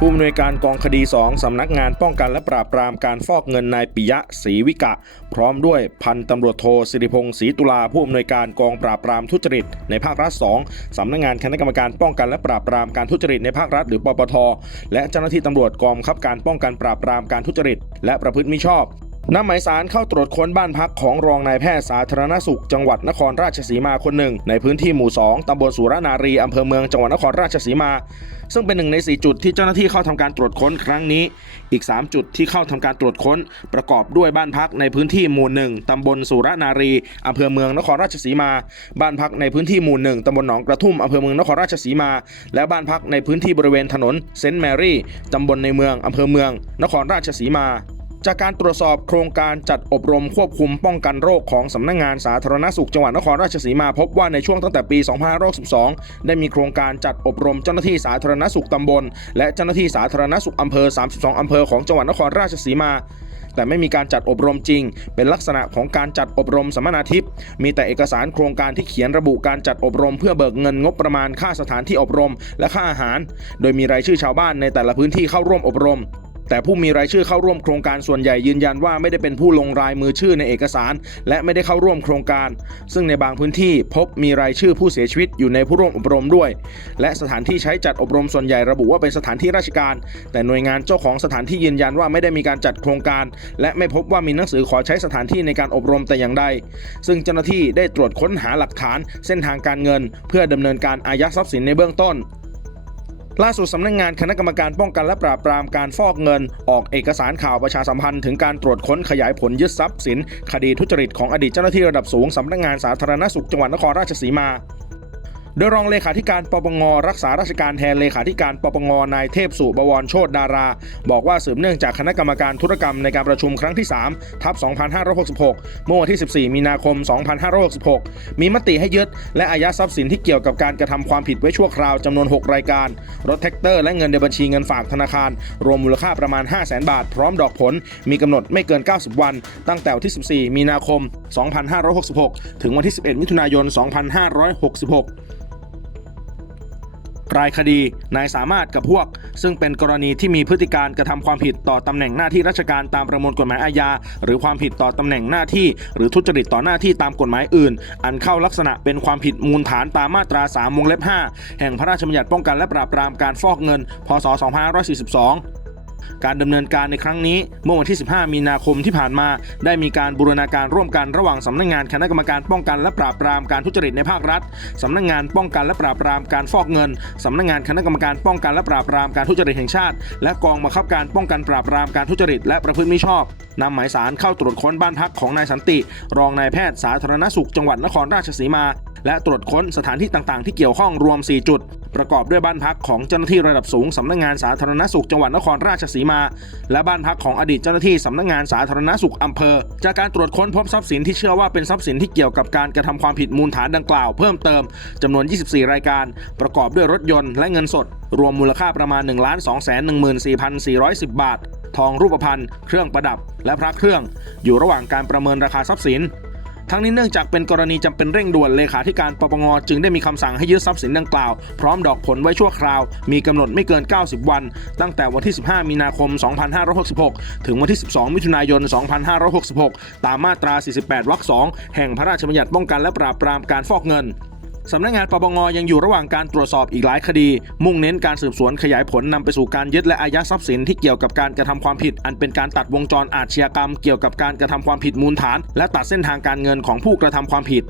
ผู้อำนวยการกองคดี 2 สำนักงานป้องกันและปราบปรามการฟอกเงินนายปิยะศรีวิกะ พร้อมด้วยพันตำรวจโทสิริพงศ์ศรีตุลาผู้อำนวยการกองปราบปรามทุจริตในภาครัฐ 2 สำนักงานคณะกรรมการป้องกันและปราบปรามการทุจริตในภาครัฐหรือปปท และเจ้าหน้าที่ตำรวจกองบังคับการป้องกันปราบปรามการทุจริต และประพฤติมิชอบ นำหมายสารเข้าตรวจค้นบ้านพักของรองนายแพทย์สาธารณสุข จังหวัดนครราชสีมาคนหนึ่ง ในพื้นที่หมู่ 2 ตำบลสุรนารี อำเภอเมือง จังหวัดนครราชสีมา ซึ่งเป็นหนึ่งใน 4 จุดที่เจ้าหน้าที่เข้าทำการตรวจค้นครั้งนี้ อีก 3 จุดที่เข้าทำการตรวจค้น ประกอบด้วยบ้านพักในพื้นที่หมู่ 1 ตำบลสุรนารี อำเภอเมือง นครราชสีมา บ้านพักในพื้นที่หมู่ 1 ตำบลหนองกระทุ่ม อำเภอเมือง นครราชสีมา และบ้านพักในพื้นที่บริเวณถนนเซนต์แมรี่ ตำบลในเมือง อำเภอเมือง นครราชสีมา จากการตรวจสอบโครงการจัดอบรมควบคุมป้องกันโรคของสำนักงานสาธารณสุขจังหวัดนครราชสีมาพบว่าในช่วงตั้งแต่ปี 2562 ได้มีโครงการจัดอบรมเจ้าหน้าที่สาธารณสุขตำบล และเจ้าหน้าที่สาธารณสุขอำเภอ 32 อำเภอของจังหวัดนครราชสีมาแต่ไม่มีการจัดอบรมจริง เป็นลักษณะของการจัดอบรมสัมมนาทิพย์ มีแต่เอกสารโครงการที่เขียนระบุการจัดอบรมเพื่อเบิกเงินงบประมาณค่าสถานที่อบรมและค่าอาหาร โดยมีรายชื่อชาวบ้านในแต่ละพื้นที่เข้าร่วมอบรม แต่ผู้มีรายชื่อเข้าร่วมโครงการส่วนใหญ่ยืนยันว่าไม่ได้เป็นผู้ลงรายมือชื่อในเอกสาร และไม่ได้เข้าร่วมโครงการ ซึ่งในบางพื้นที่พบมีรายชื่อผู้เสียชีวิตอยู่ในผู้ร่วมอบรมด้วย และสถานที่ใช้จัดอบรมส่วนใหญ่ระบุว่าเป็นสถานที่ราชการ แต่หน่วยงานเจ้าของสถานที่ยืนยันว่าไม่ได้มีการจัดโครงการ และไม่พบว่ามีหนังสือขอใช้สถานที่ในการอบรมแต่อย่างใด ซึ่งเจ้าหน้าที่ได้ตรวจค้นหาหลักฐาน เส้นทางการเงิน เพื่อดำเนินการอายัดทรัพย์สินในเบื้องต้น ล่าสุดสำนักงงานคณะกรรมการป้องกันและปราบปรามการฟอกเงิน ออกเอกสารข่าวประชาสัมพันธ์ถึงการตรวจค้นขยายผลยึดทรัพย์สิน คดีทุจริตของอดีตเจ้าหน้าที่ระดับสูงสำนักงานสาธารณสุขจังหวัดนครราชสีมา โดยรองเลขาธิการปปงรักษาราชการแทนเลขาธิการปปงนายเทพสุบวรโชตดารา บอกว่าสืบเนื่องจากคณะกรรมการธุรกรรมในการประชุมครั้งที่3ทับ2566 เมื่อวันที่ 14 มีนาคม 2566 มีมติให้ยึด และอายัดทรัพย์สินที่เกี่ยวกับการกระทำความผิดไว้ชั่วคราวจำนวน 6 รายการ รถแท็กเตอร์และเงินในบัญชีเงินฝากธนาคาร รวมมูลค่าประมาณ 500,000 บาท พร้อมดอกผล มีกำหนดไม่เกิน 90 วัน ตั้งแต่วันที่ 14 มีนาคม 2566 ถึงวันที่ 11 มิถุนายน 2566 รายคดีนายสามารถกับพวก ซึ่งเป็นกรณีที่มีพฤติการกระทำความผิดต่อตำแหน่งหน้าที่ราชการตามประมวลกฎหมายอาญา หรือความผิดต่อตำแหน่งหน้าที่ หรือทุจริตต่อหน้าที่ตามกฎหมายอื่น อันเข้าลักษณะเป็นความผิดมูลฐานตามมาตรา3วงเล็บ5แห่งพระราชบัญญัติป้องกันและปราบปรามการฟอกเงิน พศ 2542 การดำเนินการในครั้งนี้เมื่อวันที่ 15 มีนาคมที่ผ่านมา ได้มีการบูรณาการร่วมกันระหว่างสำนักงานคณะกรรมการป้องกันและปราบปรามการทุจริตในภาครัฐสำนักงานป้องกันและปราบปรามการฟอกเงินสำนักงานคณะกรรมการป้องกันและปราบปรามการทุจริตแห่งชาติ และกองบังคับการป้องกันปราบปรามการทุจริตและประพฤติมิชอบนำหมายสารเข้าตรวจค้นบ้านพักของนายสันติ รองนายแพทย์สาธารณสุขจังหวัดนครราชสีมา และตรวจค้นสถานที่ต่างๆ ที่เกี่ยวข้องรวม 4 จุด ประกอบด้วยบ้านพักของเจ้าหน้าที่ระดับสูงสำนักงานสาธารณสุขจังหวัดนครราชสีมา และบ้านพักของอดีตเจ้าหน้าที่สำนักงานสาธารณสุขอำเภอ จากการตรวจค้นพบทรัพย์สินที่เชื่อว่าเป็นทรัพย์สินที่เกี่ยวกับการกระทำความผิดมูลฐานดังกล่าวเพิ่มเติมจำนวน 24 รายการ ประกอบด้วยรถยนต์และเงินสด รวมมูลค่าประมาณ 1 2 1 4 4 1 0 บาท ทองรูปพรรณเครื่องประดับ และพระเครื่อง อยู่ระหว่างการประเมินราคาทรัพย์สิน ทั้งนี้เนื่องจากเป็นกรณีจำเป็นเร่งด่วนเลขาธิการปปงจึงได้มีคำสั่งให้ยึดทรัพย์สินดังกล่าว พร้อมดอกผลไว้ชั่วคราว มีกำหนดไม่เกิน 90 วัน ตั้งแต่วันที่ 15 มีนาคม 2566 ถึงวันที่ 12 มิถุนายน 2566 ตามมาตรา 48 วรรค 2 แห่งพระราชบัญญัติป้องกันและปราบปรามการฟอกเงิน สำนักงานปปงยังอยู่ระหว่างการตรวจสอบอีกหลายคดี มุ่งเน้นการสืบสวนขยายผลนำไปสู่การยึดและอายัดทรัพย์สินที่เกี่ยวกับการกระทำความผิด อันเป็นการตัดวงจรอาชญากรรม เกี่ยวกับการกระทำความผิดมูลฐาน และตัดเส้นทางการเงินของผู้กระทำความผิด